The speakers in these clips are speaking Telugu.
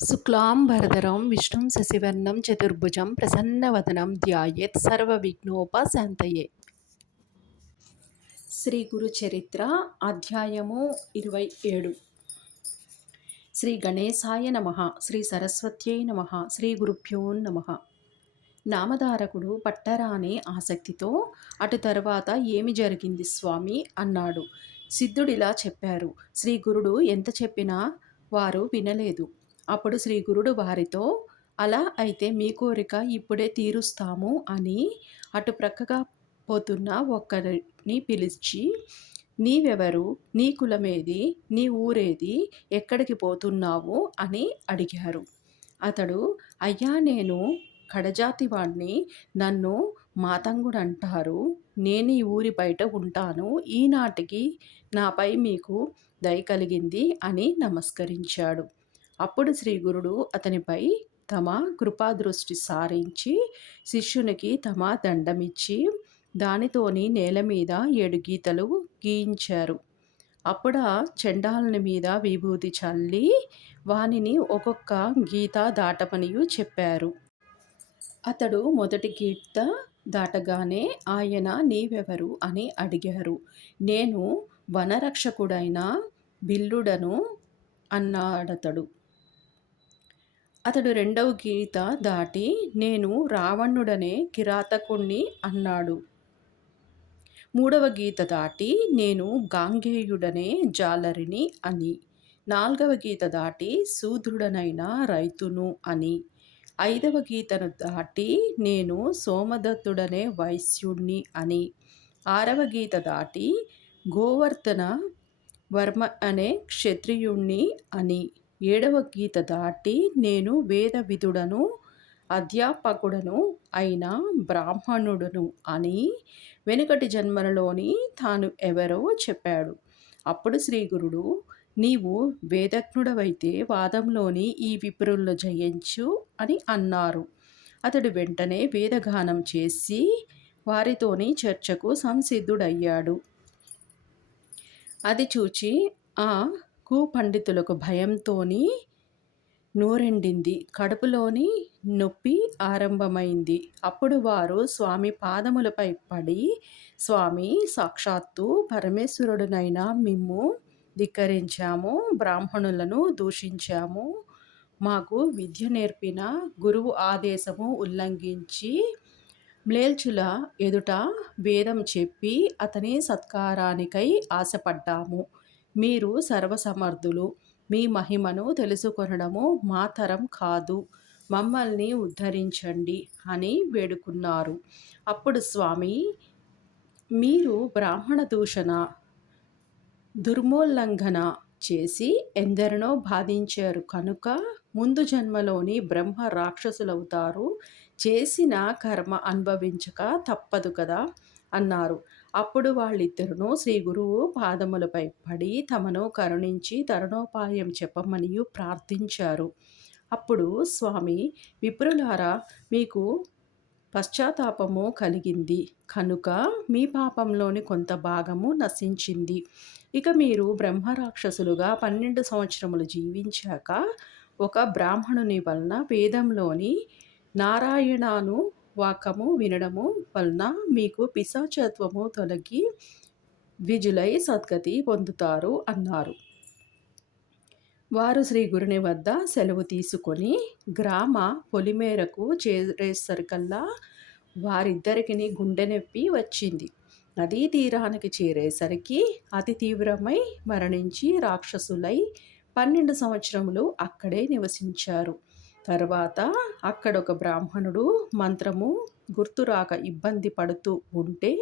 శుక్లాంబరధరం విష్ణుం శశివర్ణం చతుర్భుజం ప్రసన్నవదనం ధ్యాయేత్ సర్వవిఘ్నోపశాంతయే. శ్రీ గురు చరిత్ర అధ్యాయము 27. శ్రీ గణేశాయ నమః. శ్రీ సరస్వత్యై నమః. శ్రీ గురుభ్యో నమః. నామధారకుడు పట్టరాని ఆసక్తితో అటు తర్వాత ఏమి జరిగింది స్వామి అన్నాడు. సిద్ధుడిలా చెప్పారు. శ్రీ గురుడు ఎంత చెప్పినా వారు వినలేదు. అప్పుడు శ్రీ గురుడు వారితో, అలా అయితే మీ కోరిక ఇప్పుడే తీరుస్తాము అని అటు ప్రక్కగా పోతున్న ఒక్కరిని పిలిచి, నీవెవరు, నీ కులమేది, నీ ఊరేది, ఎక్కడికి పోతున్నావు అని అడిగారు. అతడు, అయ్యా నేను కడజాతి వాణ్ణి, నన్ను మాతంగుడంటారు, నేను ఈ ఊరి బయట ఉంటాను, ఈనాటికి నాపై మీకు దయ కలిగింది అని నమస్కరించాడు. అప్పుడు శ్రీ గురుడు అతనిపై తమ కృపాదృష్టి సారించి శిష్యునికి తమ దండమిచ్చి దానితోని నేల మీద 7 గీతలు గీయించారు. అప్పుడు ఆ చండాలుని మీద విభూతి చల్లి వానిని ఒక్కొక్క గీత దాటమనియు చెప్పారు. అతడు మొదటి గీత దాటగానే ఆయన నీవెవరు అని అడిగారు. నేను వనరక్షకుడైన బిల్లుడను అన్నాడతడు. అతడు రెండవ గీత దాటి నేను రావణుడనే కిరాతకుణ్ణి అన్నాడు. మూడవ గీత దాటి నేను గాంగేయుడనే జాలరిని అని, నాలుగవ గీత దాటి శూద్రుడనైన రైతును అని, ఐదవ గీతను దాటి నేను సోమదత్తుడనే వైశ్యుణ్ణి అని, ఆరవ గీత దాటి గోవర్ధన వర్మ అనే క్షత్రియుణ్ణి అని, ఏడవ గీత దాటి నేను వేద విధుడను అధ్యాపకుడను అయిన బ్రాహ్మణుడును అని వెనుకటి జన్మలలోని తాను ఎవరో చెప్పాడు. అప్పుడు శ్రీగురుడు, నీవు వేదజ్ఞుడవైతే వాదంలోని ఈ విప్రులను జయించు అని అన్నారు. అతడు వెంటనే వేదగానం చేసి వారితోని చర్చకు సంసిద్ధుడయ్యాడు. అది చూచి ఆ కుపండితులకు భయంతోని నోరెండింది, కడుపులోని నొప్పి ఆరంభమైంది. అప్పుడు వారు స్వామి పాదములపై పడి, స్వామి, సాక్షాత్తు పరమేశ్వరుడునైన మిమ్ము ధిక్కరించాము, బ్రాహ్మణులను దూషించాము, మాకు విద్య నేర్పిన గురువు ఆదేశము ఉల్లంఘించి మ్లేచ్చుల ఎదుట వేదం చెప్పి అతని సత్కారానికై ఆశపడ్డాము. మీరు సర్వసమర్థులు, మీ మహిమను తెలుసుకొనడము మా తరం కాదు, మమ్మల్ని ఉద్ధరించండి అని వేడుకున్నారు. అప్పుడు స్వామి, మీరు బ్రాహ్మణ దూషణ దుర్మోల్లంఘన చేసి ఎందరినో బాధించారు కనుక ముందు జన్మలోని బ్రహ్మ రాక్షసులవుతారు, చేసిన కర్మ అనుభవించక తప్పదు కదా అన్నారు. అప్పుడు వాళ్ళిద్దరూ శ్రీ గురువు పాదములపై పడి తమను కరుణించి తరుణోపాయం చెప్పమనియు ప్రార్థించారు. అప్పుడు స్వామి, విప్రులారా, మీకు పశ్చాత్తాపము కలిగింది కనుక మీ పాపంలోని కొంత భాగము నశించింది. ఇక మీరు బ్రహ్మరాక్షసులుగా 12 సంవత్సరములు జీవించాక ఒక బ్రాహ్మణుని వలన వేదంలోని నారాయణాను వాకము వినడము వలన మీకు పిశాచత్వము తొలగి ద్విజులై సద్గతి పొందుతారు అన్నారు. వారు శ్రీ గురుని వద్ద సెలవు తీసుకొని గ్రామ పొలిమేరకు చేరేసరికల్లా వారిద్దరికి గుండె నొప్పి వచ్చింది. నదీ తీరానికి చేరేసరికి అతి తీవ్రమై మరణించి రాక్షసులై 12 సంవత్సరములు అక్కడే నివసించారు. తర్వాత అక్కడొక బ్రాహ్మణుడు మంత్రము గుర్తురాక ఇబ్బంది పడుతూ ఉంటే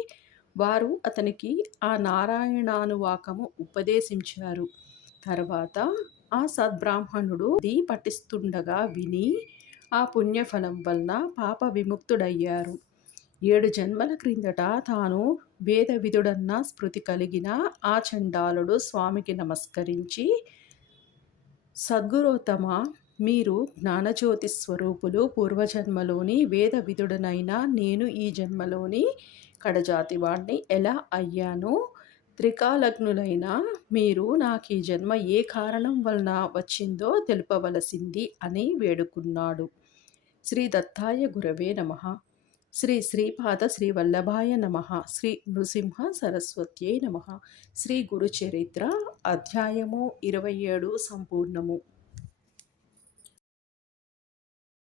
వారు అతనికి ఆ నారాయణానువాకము ఉపదేశించారు. తర్వాత ఆ సద్బ్రాహ్మణుడు అది పఠిస్తుండగా విని ఆ పుణ్యఫలం వలన పాప విముక్తుడయ్యారు. 7 జన్మల క్రిందట తాను వేద విధుడన్న స్మృతి కలిగిన ఆ చండాలుడు స్వామికి నమస్కరించి, సద్గురోత్తమ, మీరు జ్ఞానజ్యోతి స్వరూపులు, పూర్వజన్మలోని వేద విధుడనైన నేను ఈ జన్మలోని కడజాతి వాణ్ణి ఎలా అయ్యాను, త్రికాలజ్ఞులైన మీరు నాకీ జన్మ ఏ కారణం వలన వచ్చిందో తెలుపవలసింది అని వేడుకున్నాడు. శ్రీ దత్తాయ గురవే నమః. శ్రీ శ్రీపాద శ్రీవల్లభాయ నమః. శ్రీ నృసింహ సరస్వత్యై నమః. శ్రీ గురుచరిత్ర అధ్యాయము 27 సంపూర్ణము.